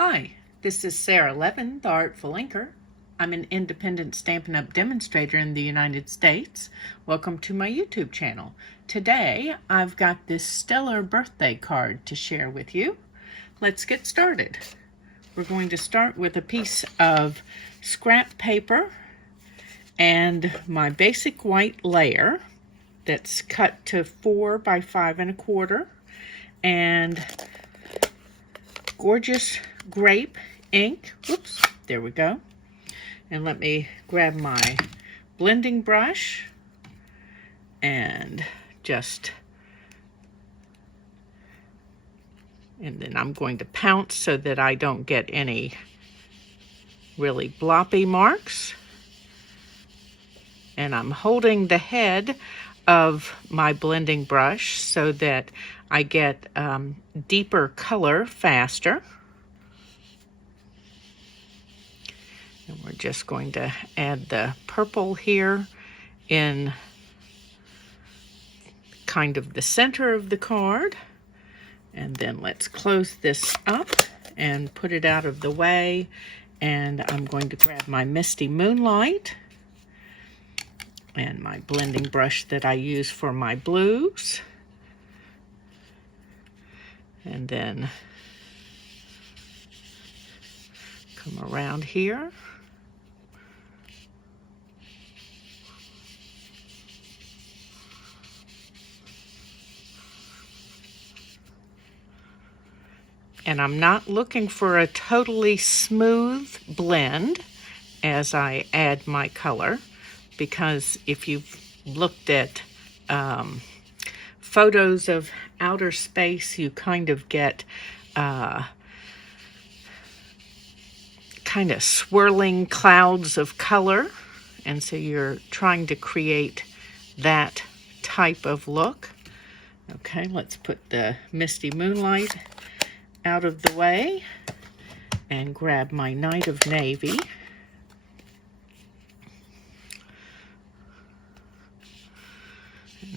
Hi, this is Sara Levin, the Artful Inker. I'm an independent Stampin' Up! Demonstrator in the United States. Welcome to my YouTube channel. Today, I've got this stellar birthday card to share with you. Let's get started. We're going to start with a piece of scrap paper and my basic white layer that's cut to 4 by 5 1/4, and gorgeous grape ink. Whoops, there we go. And let me grab my blending brush and then I'm going to pounce so that I don't get any really bloppy marks. And I'm holding the head of my blending brush so that I get deeper color faster. And we're just going to add the purple here in kind of the center of the card. And then let's close this up and put it out of the way. And I'm going to grab my Misty Moonlight and my blending brush that I use for my blues. And then come around here. And I'm not looking for a totally smooth blend as I add my color, because if you've looked at photos of outer space, you kind of get kind of swirling clouds of color. And so you're trying to create that type of look. Okay, let's put the Misty Moonlight out of the way and grab my Night of Navy.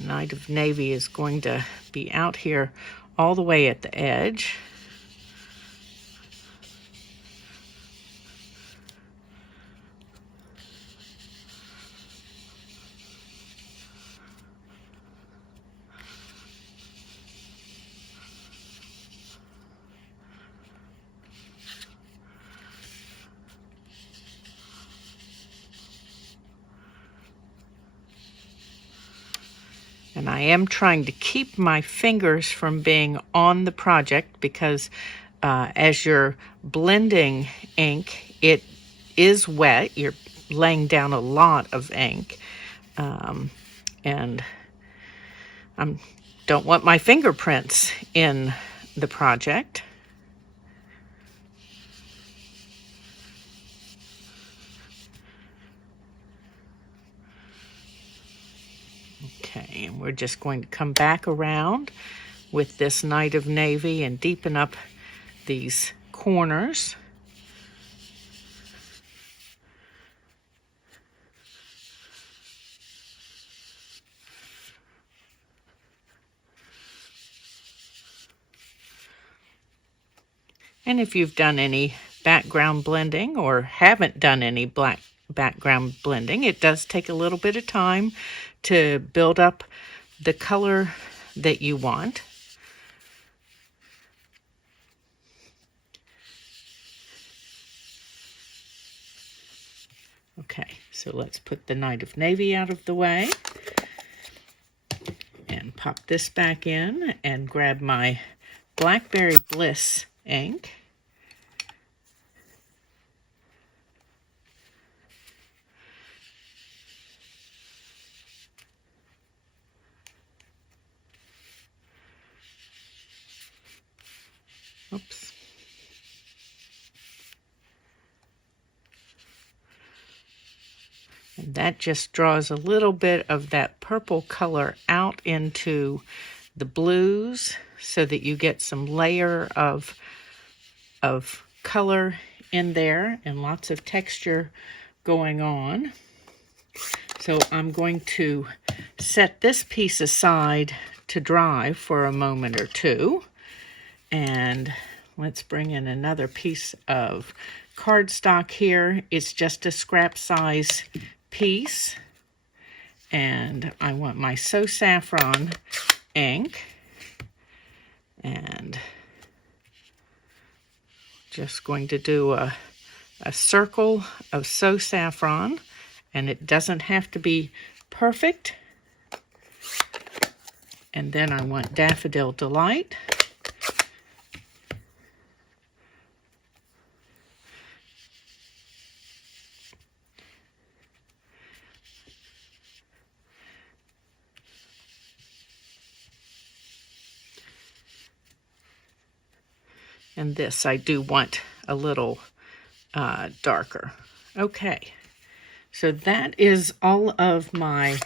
Night of Navy is going to be out here all the way at the edge. And I am trying to keep my fingers from being on the project because as you're blending ink, it is wet. You're laying down a lot of ink. And I don't want my fingerprints in the project. Okay, and we're just going to come back around with this Night of Navy and deepen up these corners. And if you've done any background blending or haven't done any background blending, it does take a little bit of time to build up the color that you want. Okay, so let's put the Night of Navy out of the way and pop this back in and grab my Blackberry Bliss ink. Oops. And that just draws a little bit of that purple color out into the blues so that you get some layer of color in there and lots of texture going on. So I'm going to set this piece aside to dry for a moment or two. And let's bring in another piece of cardstock here. It's just a scrap size piece. And I want my So Saffron ink. And just going to do a circle of So Saffron. And it doesn't have to be perfect. And then I want Daffodil Delight. And this I do want a little darker. Okay, so that is all of my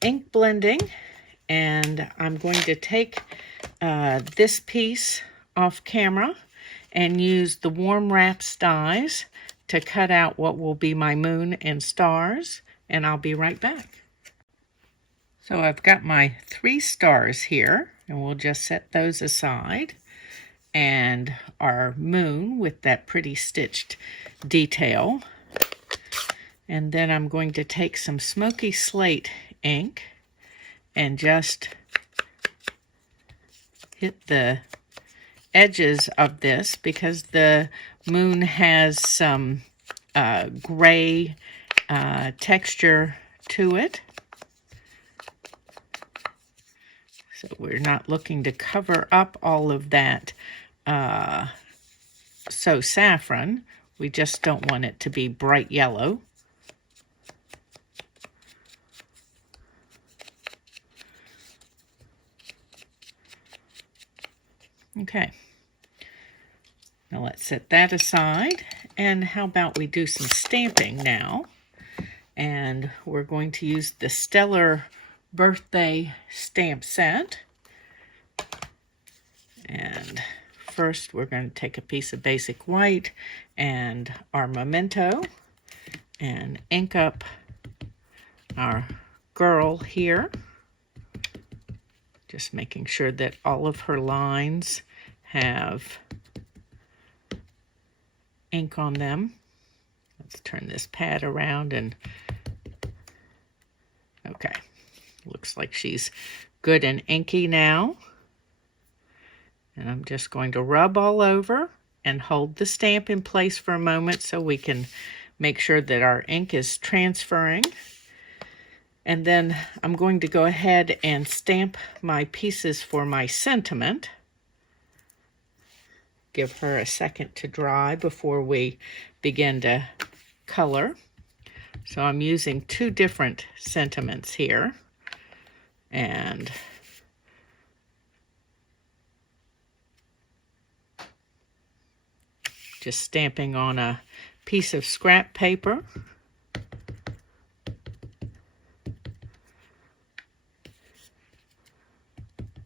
ink blending, and I'm going to take this piece off camera and use the warm wraps dies to cut out what will be my moon and stars, and I'll be right back. So I've got my 3 stars here, and we'll just set those aside. And our moon with that pretty stitched detail. And then I'm going to take some smoky slate ink and just hit the edges of this because the moon has some gray texture to it. So we're not looking to cover up all of that So Saffron. We just don't want it to be bright yellow. Okay. Now let's set that aside. And how about we do some stamping now? And we're going to use the Stellar Birthday stamp set. And first we're going to take a piece of basic white and our memento and ink up our girl here. Just making sure that all of her lines have ink on them. Let's turn this pad around and okay. Looks like she's good and inky now. And I'm just going to rub all over and hold the stamp in place for a moment so we can make sure that our ink is transferring. And then I'm going to go ahead and stamp my pieces for my sentiment. Give her a second to dry before we begin to color. So I'm using 2 different sentiments here. And just stamping on a piece of scrap paper.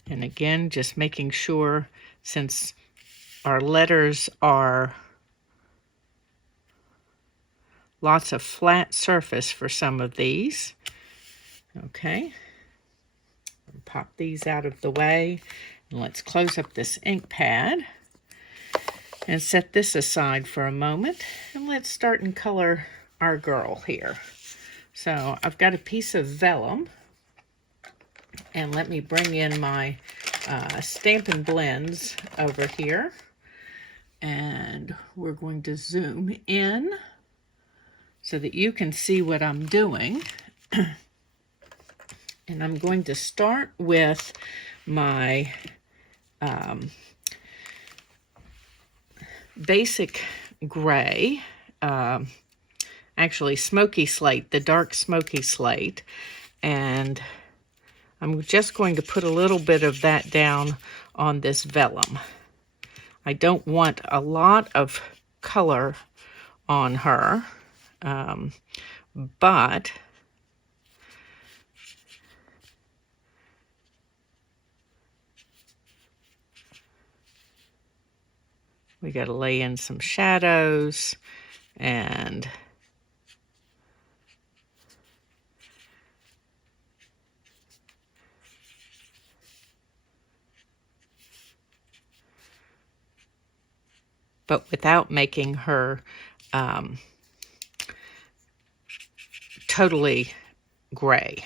And again, just making sure, since our letters are lots of flat surface for some of these. Okay. Pop these out of the way. And let's close up this ink pad and set this aside for a moment. And let's start and color our girl here. So I've got a piece of vellum. And let me bring in my Stampin' Blends over here. And we're going to zoom in so that you can see what I'm doing. And I'm going to start with my basic gray, actually smoky slate, the dark smoky slate. And I'm just going to put a little bit of that down on this vellum. I don't want a lot of color on her, but we got to lay in some shadows and but without making her totally gray.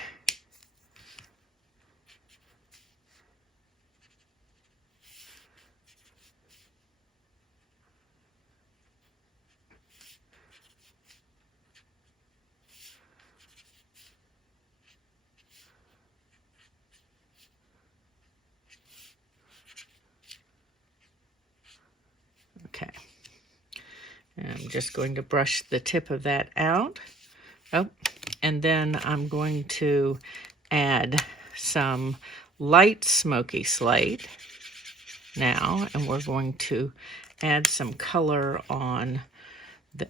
Okay, and I'm just going to brush the tip of that out. Oh, and then I'm going to add some light smoky slate now, and we're going to add some color on the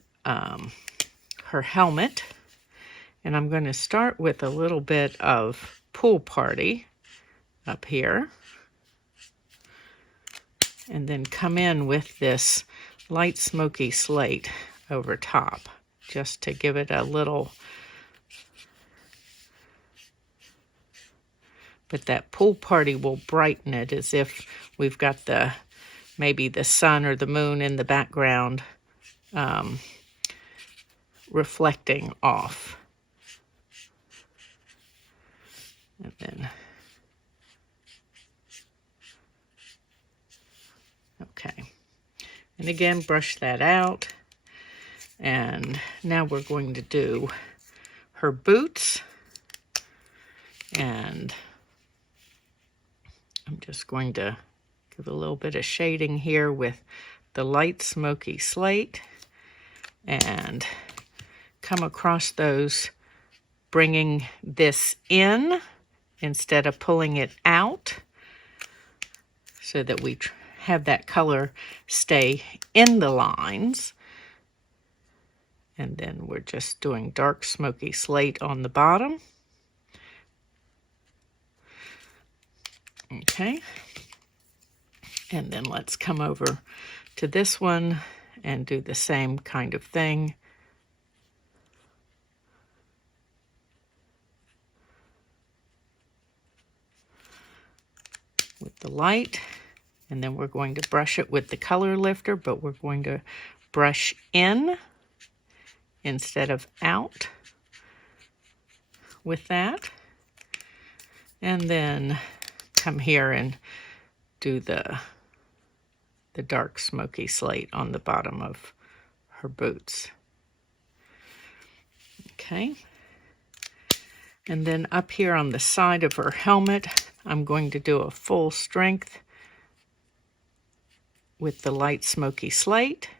her helmet. And I'm going to start with a little bit of Pool Party up here, and then come in with this light smoky slate over top, just to give it a little, but that Pool Party will brighten it, as if we've got maybe the sun or the moon in the background reflecting off. And then, okay. And again, brush that out. And now we're going to do her boots. And I'm just going to give a little bit of shading here with the light smoky slate, and come across those, bringing this in instead of pulling it out, so that we have that color stay in the lines. And then we're just doing dark smoky slate on the bottom. Okay. And then let's come over to this one and do the same kind of thing. With the light, and then we're going to brush it with the color lifter, but we're going to brush in instead of out with that. And then come here and do the dark smoky slate on the bottom of her boots. Okay. And then up here on the side of her helmet, I'm going to do a full strength with the light smoky slate.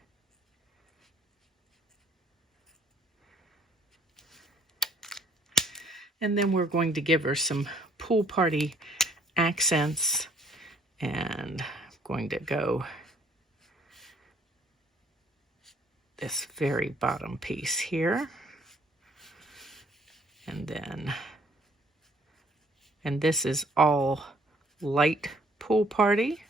And then we're going to give her some Pool Party accents, and I'm going to go this very bottom piece here. And then, and this is all light Pool Party.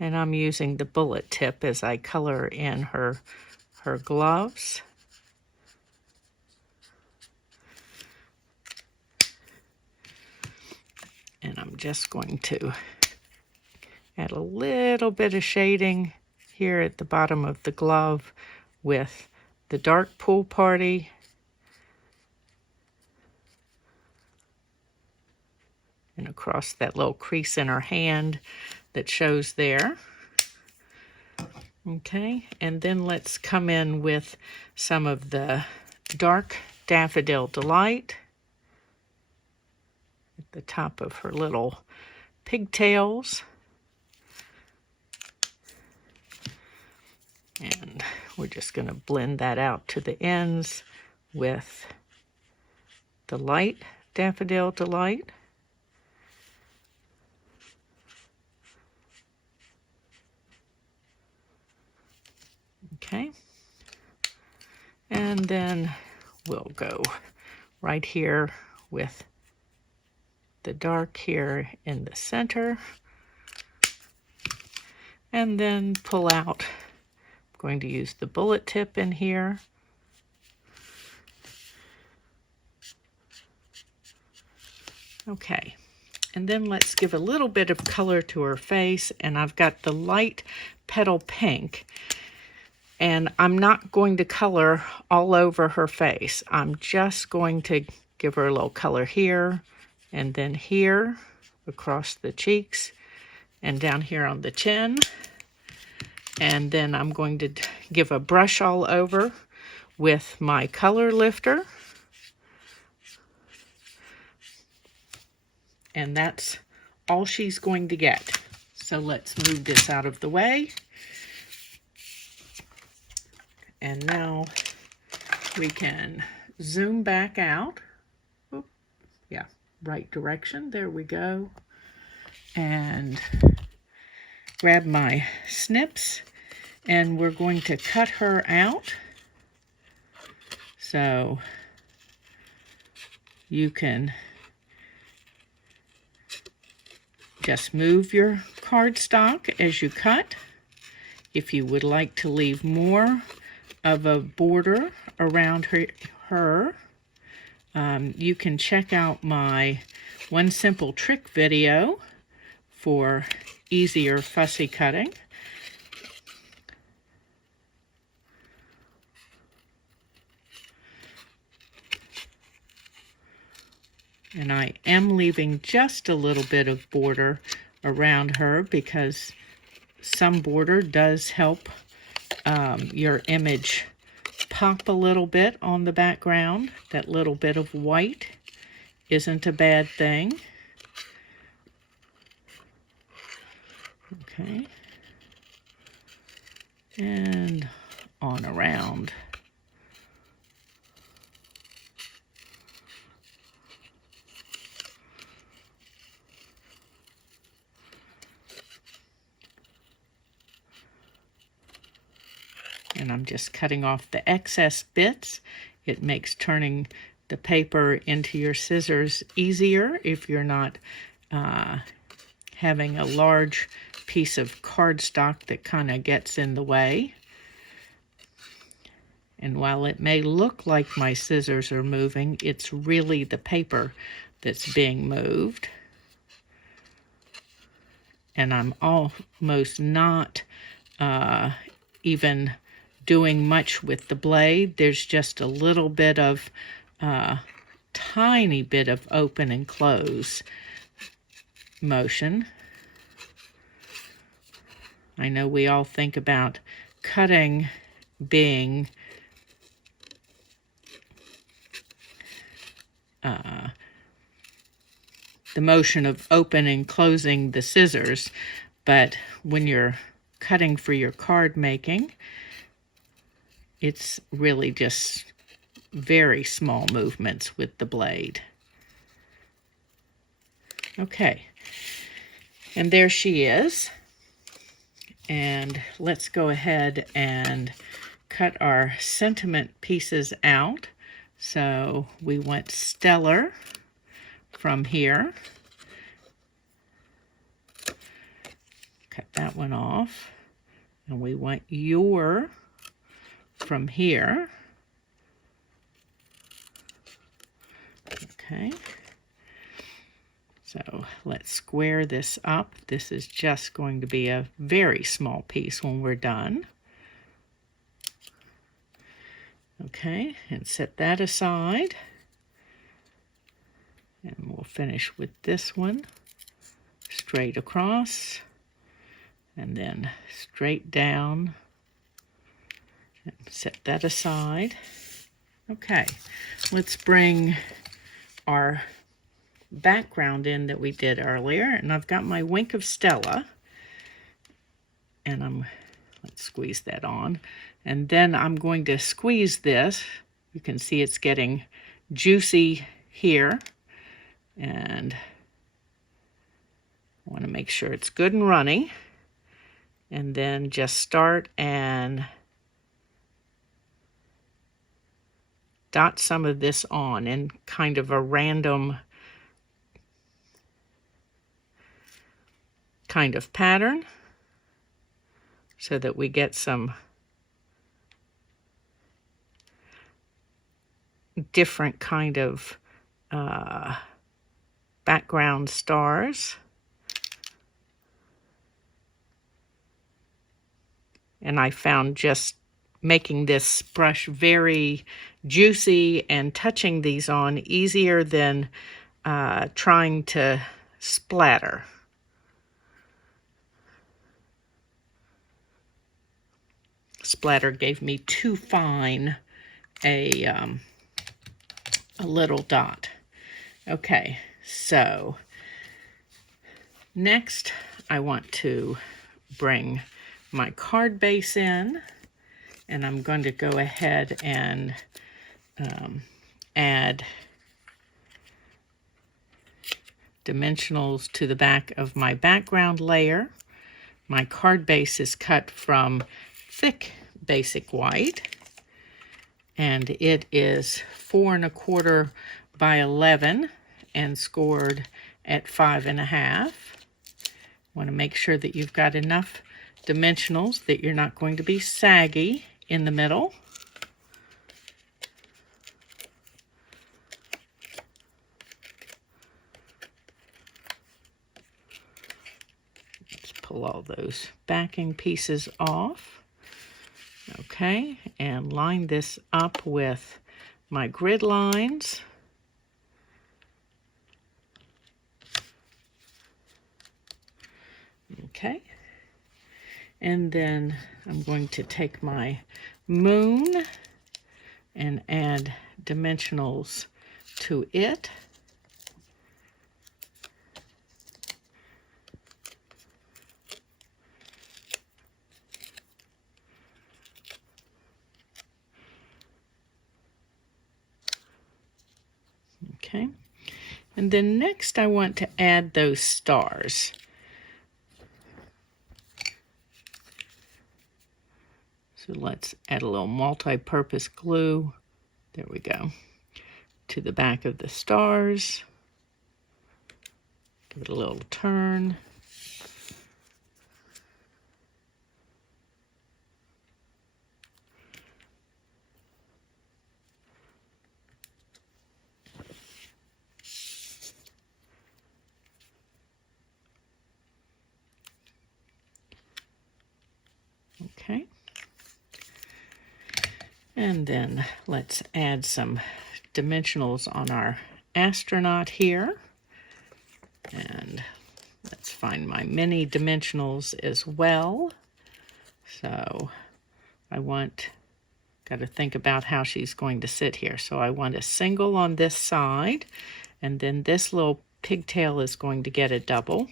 And I'm using the bullet tip as I color in her gloves. And I'm just going to add a little bit of shading here at the bottom of the glove with the dark Pool Party. And across that little crease in her hand that shows there. Okay, and then let's come in with some of the dark Daffodil Delight at the top of her little pigtails. And we're just going to blend that out to the ends with the light Daffodil Delight. Okay, and then we'll go right here with the dark here in the center, and then pull out. I'm going to use the bullet tip in here, Okay, and then let's give a little bit of color to her face, and I've got the light petal pink, and I'm not going to color all over her face. I'm just going to give her a little color here, and then here, across the cheeks, and down here on the chin. And then I'm going to give a brush all over with my color lifter. And that's all she's going to get. So let's move this out of the way. And now we can zoom back out. Oop, yeah, right direction. There we go. And grab my snips, and we're going to cut her out. So you can just move your cardstock as you cut. If you would like to leave more of a border around her, you can check out my One Simple Trick video for easier fussy cutting. And I am leaving just a little bit of border around her because some border does help your image pop a little bit on the background. That little bit of white isn't a bad thing. Okay. And on around. And I'm just cutting off the excess bits. It makes turning the paper into your scissors easier if you're not having a large piece of cardstock that kind of gets in the way. And while it may look like my scissors are moving, it's really the paper that's being moved. And I'm almost not even doing much with the blade. There's just a little bit of, tiny bit of open and close motion. I know we all think about cutting being the motion of opening and closing the scissors, but when you're cutting for your card making, it's really just very small movements with the blade. Okay, and there she is. And let's go ahead and cut our sentiment pieces out. So we want Stellar from here. Cut that one off. And we want Your from here. Okay. So let's square this up. This is just going to be a very small piece when we're done. Okay, and set that aside. And we'll finish with this one. Straight across. And then straight down. And set that aside. Okay, let's bring our background in that we did earlier, and I've got my Wink of Stella, and let's squeeze that on, and then I'm going to squeeze this. You can see it's getting juicy here, and I want to make sure it's good and runny, and then just start and dot some of this on in kind of a random kind of pattern so that we get some different kind of background stars. And I found just making this brush very juicy and touching these on easier than trying to splatter. Splatter gave me too fine a little dot. Okay, so next I want to bring my card base in, and I'm going to go ahead and add dimensionals to the back of my background layer. My card base is cut from thick basic white, and it is 4 1/4 by 11 and scored at 5.5. Want to make sure that you've got enough dimensionals that you're not going to be saggy in the middle. Let's pull all those backing pieces off. Okay, and line this up with my grid lines. Okay, and then I'm going to take my moon and add dimensionals to it. Okay, and then next I want to add those stars. So let's add a little multi-purpose glue, there we go, to the back of the stars. Give it a little turn. Okay. And then let's add some dimensionals on our astronaut here. And let's find my mini dimensionals as well. So I got to think about how she's going to sit here. So I want a single on this side, and then this little pigtail is going to get a double.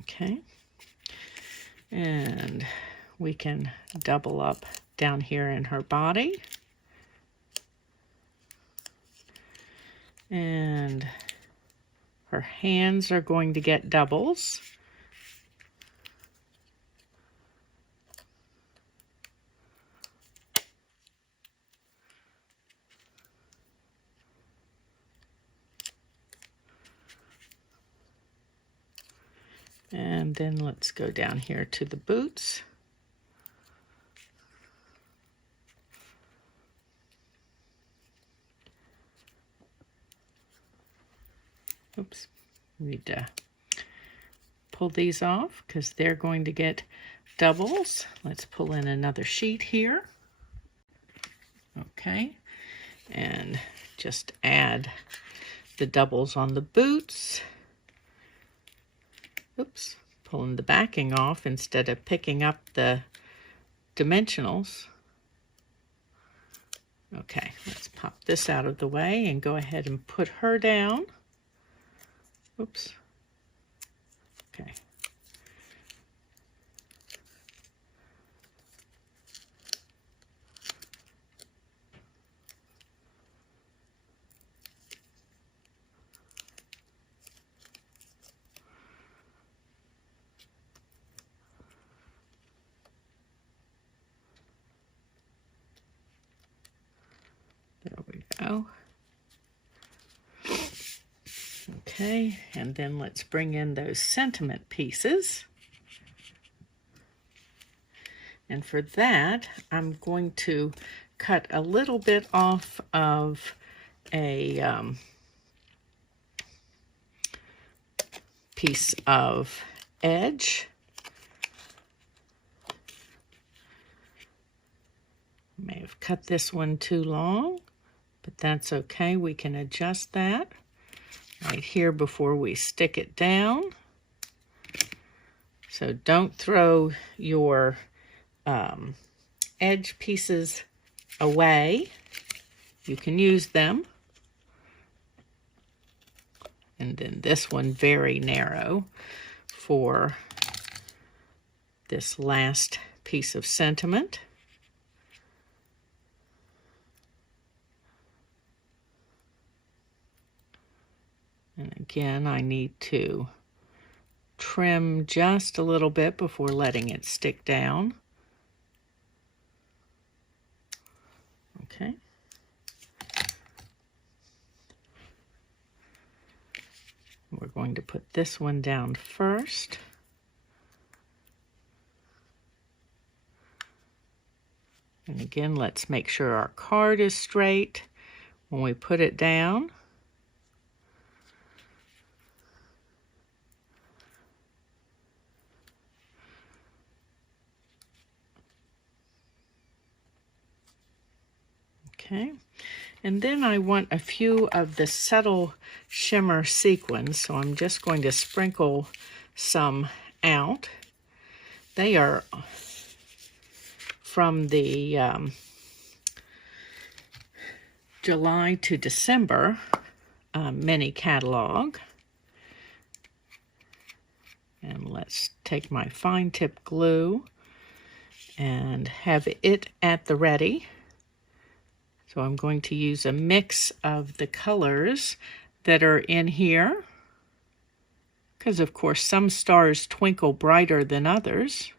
Okay. And we can double up down here in her body. And her hands are going to get doubles. And then let's go down here to the boots. Oops, need to pull these off because they're going to get doubles. Let's pull in another sheet here. Okay, and just add the doubles on the boots. Oops, pulling the backing off instead of picking up the dimensionals. Okay, let's pop this out of the way and go ahead and put her down. Oops. Okay. There we go. Okay, and then let's bring in those sentiment pieces. And for that, I'm going to cut a little bit off of a piece of edge. May have cut this one too long, but that's okay. We can adjust that right here before we stick it down. So don't throw your edge pieces away. You can use them. And then this one very narrow for this last piece of sentiment. And again, I need to trim just a little bit before letting it stick down. Okay. We're going to put this one down first. And again, let's make sure our card is straight when we put it down. Okay, and then I want a few of the subtle shimmer sequins, so I'm just going to sprinkle some out. They are from the July to December mini catalog. And let's take my fine tip glue and have it at the ready. So I'm going to use a mix of the colors that are in here, because of course some stars twinkle brighter than others.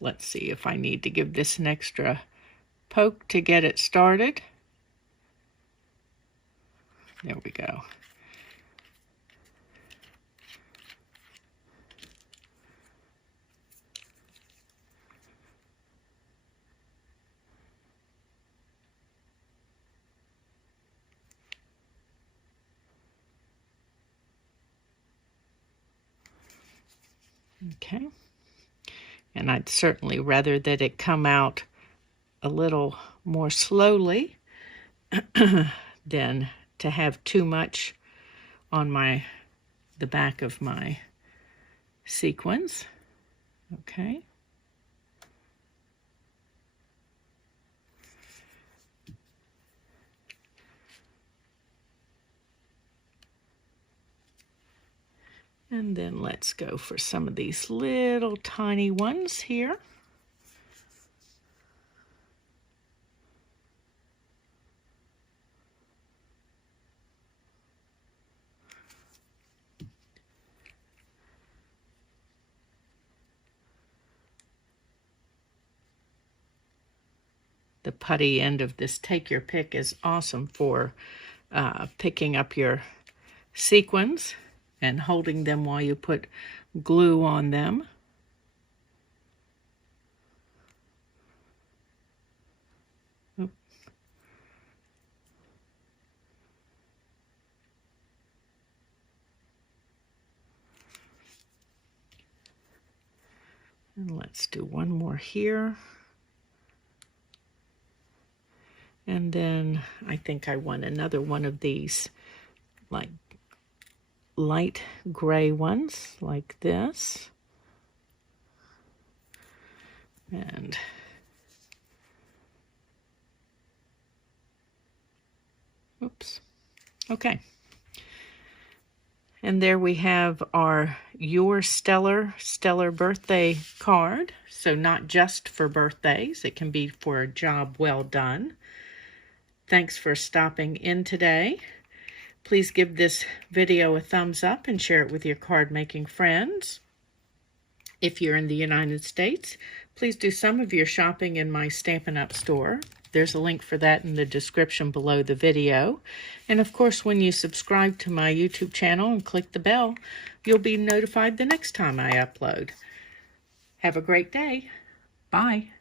Let's see if I need to give this an extra poke to get it started. There we go. Okay, and I'd certainly rather that it come out a little more slowly than to have too much on the back of my sequins. Okay. And then let's go for some of these little tiny ones here. The putty end of this take your pick is awesome for picking up your sequins and holding them while you put glue on them. Oop. And let's do one more here. And then I think I want another one of these, like light gray ones like this. And oops. Okay. And there we have our Your Stellar birthday card. So not just for birthdays, it can be for a job well done. Thanks for stopping in today. Please give this video a thumbs up and share it with your card making friends. If you're in the United States, please do some of your shopping in my Stampin' Up store. There's a link for that in the description below the video. And of course, when you subscribe to my YouTube channel and click the bell, you'll be notified the next time I upload. Have a great day. Bye.